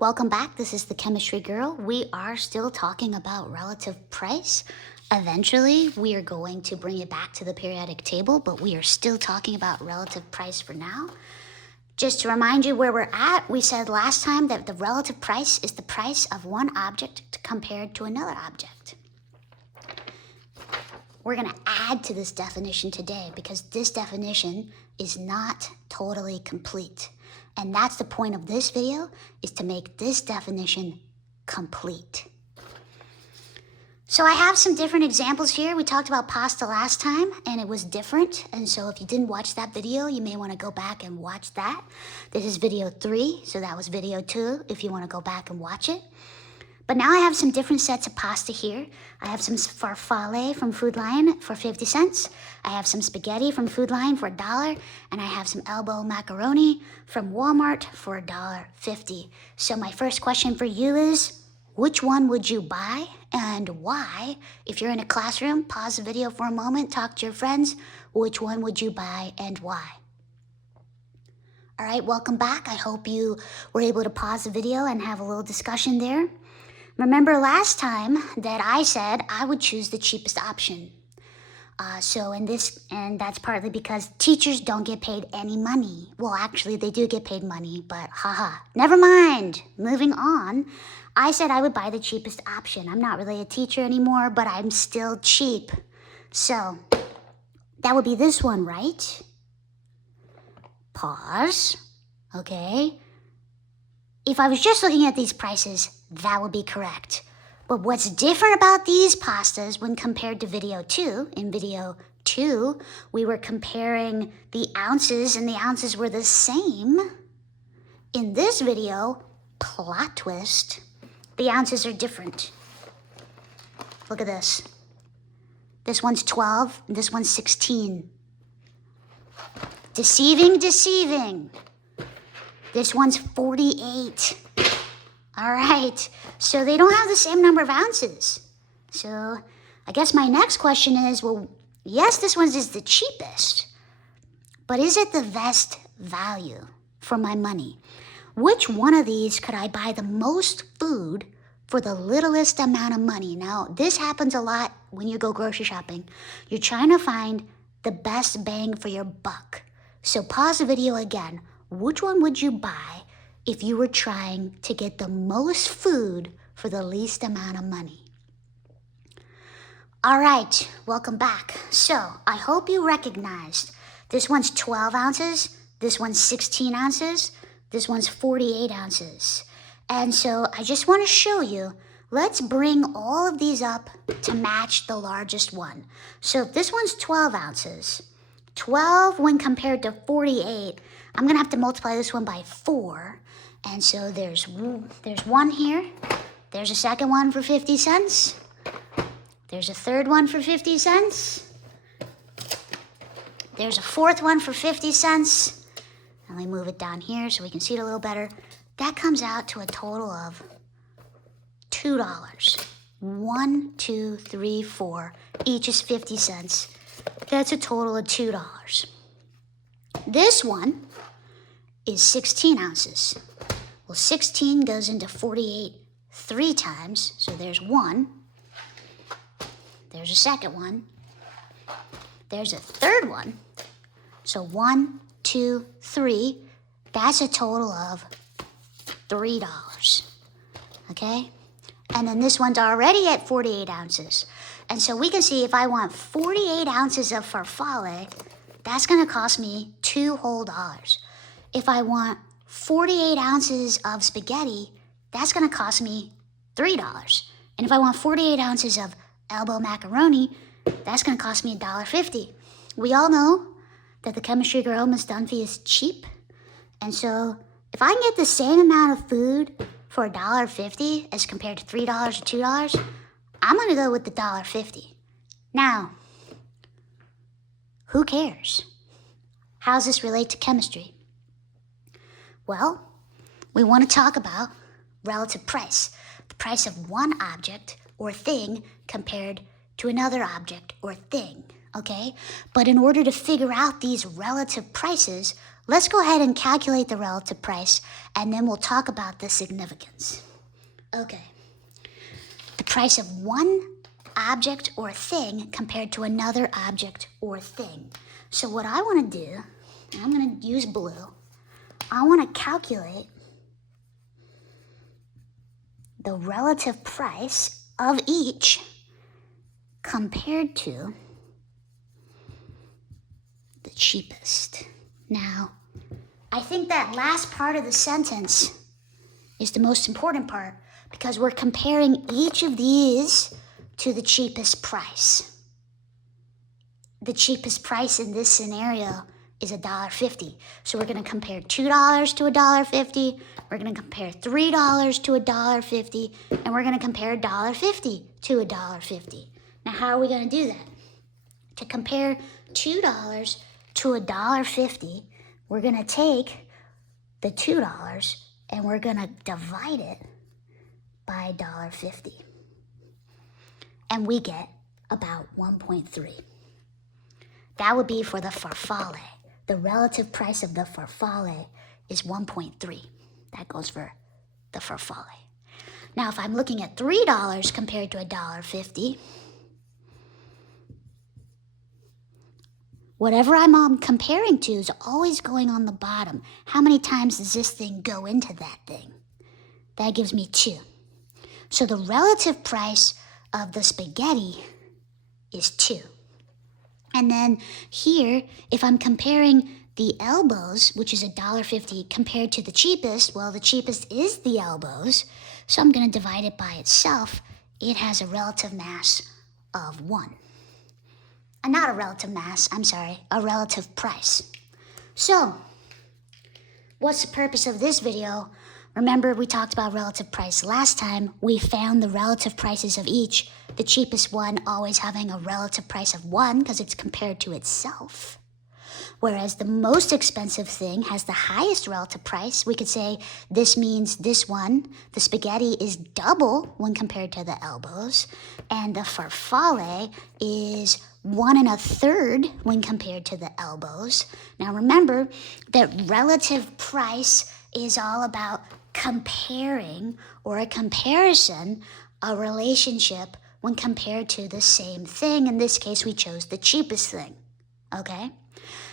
Welcome back. This is the Chemistry Girl. We are still talking about relative price. Eventually, we are going to bring it back to the periodic table, but we are still talking about relative price for now. Just to remind you where we're at, we said last time that the relative price is the price of one object compared to another object. We're going to add to this definition today because this definition is not totally complete. And that's the point of this video, is to make this definition complete. So I have some different examples here. We talked about pasta last time and it was different. And so if you didn't watch that video, you may want to go back and watch that. This is video 3, so that was video 2 if you want to go back and watch it. But now I have some different sets of pasta here. I have some farfalle from Food Lion for 50 cents. I have some spaghetti from Food Lion for $1. And I have some elbow macaroni from Walmart for $1.50. So my first question for you is, which one would you buy and why? If you're in a classroom, pause the video for a moment, talk to your friends. Which one would you buy and why? All right, welcome back. I hope you were able to pause the video and have a little discussion there. Remember last time that I said I would choose the cheapest option. And that's partly because teachers don't get paid any money. Well, actually, they do get paid money, but haha. Never mind. Moving on. I said I would buy the cheapest option. I'm not really a teacher anymore, but I'm still cheap. So that would be this one, right? Pause. Okay. If I was just looking at these prices, that would be correct. But what's different about these pastas when compared to video 2, in video 2, we were comparing the ounces and the ounces were the same. In this video, plot twist, the ounces are different. Look at this. This one's 12, and this one's 16. Deceiving, deceiving. This one's 48. All right, so they don't have the same number of ounces. So I guess my next question is, well, yes, this one is the cheapest, but is it the best value for my money? Which one of these could I buy the most food for the littlest amount of money? Now, this happens a lot when you go grocery shopping. You're trying to find the best bang for your buck. So pause the video again. Which one would you buy if you were trying to get the most food for the least amount of money? All right, welcome back. So I hope you recognized this one's 12 ounces, this one's 16 ounces, this one's 48 ounces. And so I just want to show you, let's bring all of these up to match the largest one. So if this one's 12 ounces, 12 when compared to 48, I'm going to have to multiply this one by 4. And so there's one here. There's a second one for 50 cents. There's a third one for 50 cents. There's a fourth one for 50 cents. And let me move it down here so we can see it a little better. That comes out to a total of $2. 1, 2, 3, 4. Each is 50 cents. That's a total of $2. This one is 16 ounces. Well, 16 goes into 48 3 times, so there's one. There's a second one. There's a third one. So 1, 2, 3. That's a total of $3. Okay? And then this one's already at 48 ounces. And so we can see if I want 48 ounces of farfalle, that's going to cost me $2 whole. If I want 48 ounces of spaghetti, that's going to cost me $3. And if I want 48 ounces of elbow macaroni, that's going to cost me $1.50. We all know that the Chemistry Girl, Miss Dunphy, is cheap. And so if I can get the same amount of food for $1.50 as compared to $3 or $2, I'm going to go with the $1.50. Now, who cares? How does this relate to chemistry? Well, we want to talk about relative price, the price of one object or thing compared to another object or thing, okay? But in order to figure out these relative prices, let's go ahead and calculate the relative price, and then we'll talk about the significance. Okay. The price of one object or thing compared to another object or thing. So what I want to do, I'm going to use blue. I want to calculate the relative price of each compared to the cheapest. Now, I think that last part of the sentence is the most important part because we're comparing each of these to the cheapest price. The cheapest price in this scenario is $1.50. So we're going to compare $2 to $1.50. We're going to compare $3 to $1.50. And we're going to compare $1.50 to $1.50. Now, how are we going to do that? To compare $2 to $1.50, we're going to take the $2 and we're going to divide it by $1.50. And we get about 1.3. That would be for the farfalle. The relative price of the farfalle is 1.3. That goes for the farfalle. Now, if I'm looking at $3 compared to $1.50, whatever I'm comparing to is always going on the bottom. How many times does this thing go into that thing? That gives me 2. So the relative price of the spaghetti is 2. And then here, if I'm comparing the elbows, which is $1.50, compared to the cheapest, well, the cheapest is the elbows, so I'm going to divide it by itself. It has a relative mass of 1. Not a relative mass, a relative price. So, what's the purpose of this video? Remember, we talked about relative price last time. We found the relative prices of each, the cheapest one always having a relative price of 1 because it's compared to itself. Whereas the most expensive thing has the highest relative price. We could say this means this one, the spaghetti, is double when compared to the elbows, and the farfalle is 1 1/3 when compared to the elbows. Now remember that relative price is all about comparing or a comparison, a relationship when compared to the same thing. In this case, we chose the cheapest thing, okay?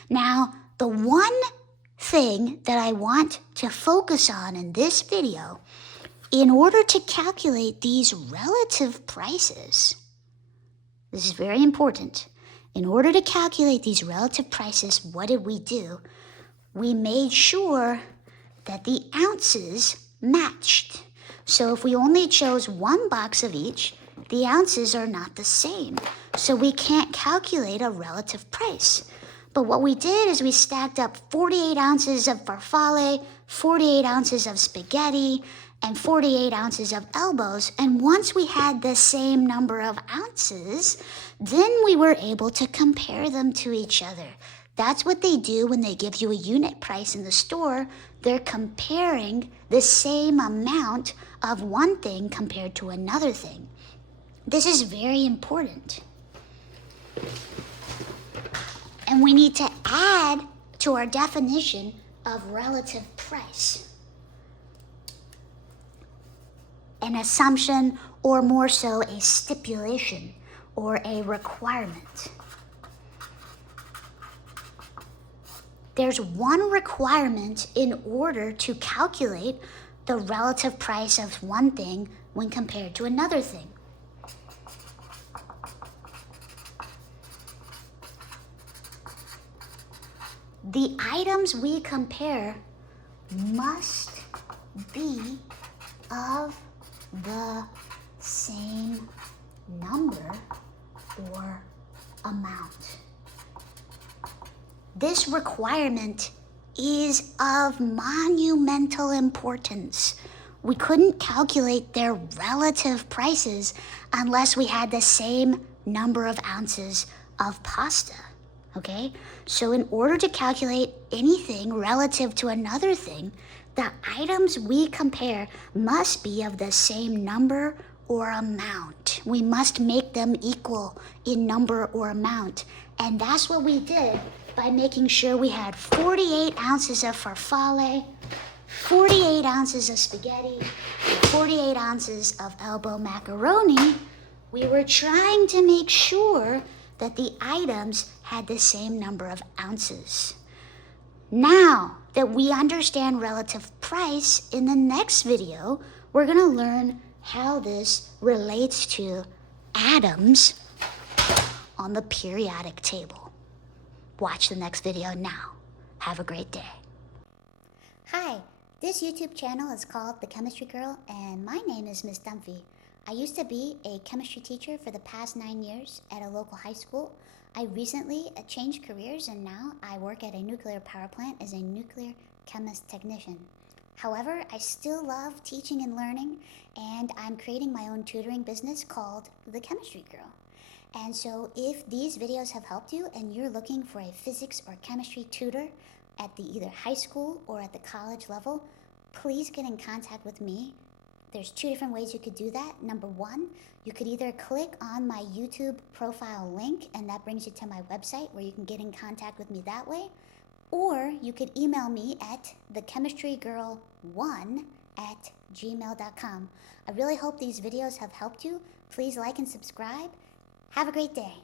Now, the one thing that I want to focus on in this video, in order to calculate these relative prices, this is very important. In order to calculate these relative prices, what did we do? We made sure that the ounces matched. So if we only chose one box of each, the ounces are not the same. So we can't calculate a relative price. But what we did is we stacked up 48 ounces of farfalle, 48 ounces of spaghetti, and 48 ounces of elbows. And once we had the same number of ounces, then we were able to compare them to each other. That's what they do when they give you a unit price in the store. They're comparing the same amount of one thing compared to another thing. This is very important. And we need to add to our definition of relative price an assumption, or more so a stipulation or a requirement. There's one requirement in order to calculate the relative price of one thing when compared to another thing. The items we compare must be of the same number or amount. This requirement is of monumental importance. We couldn't calculate their relative prices unless we had the same number of ounces of pasta, okay? So in order to calculate anything relative to another thing, the items we compare must be of the same number or amount. we must make them equal in number or amount. And that's what we did by making sure we had 48 ounces of farfalle, 48 ounces of spaghetti, 48 ounces of elbow macaroni. We were trying to make sure that the items had the same number of ounces. Now that we understand relative price, in the next video, we're gonna learn how this relates to atoms on the periodic table. Watch the next video now. Have a great day. Hi, this YouTube channel is called The Chemistry Girl, and my name is Miss Dunphy. I used to be a chemistry teacher for the past 9 years at a local high school. I recently changed careers, and now I work at a nuclear power plant as a nuclear chemist technician. However, I still love teaching and learning, and I'm creating my own tutoring business called The Chemistry Girl. And so if these videos have helped you and you're looking for a physics or chemistry tutor at the either high school or at the college level, please get in contact with me. There's 2 different ways you could do that. Number 1, you could either click on my YouTube profile link, and that brings you to my website where you can get in contact with me that way. Or you could email me at thechemistrygirl1@gmail.com. I really hope these videos have helped you. Please like and subscribe. Have a great day.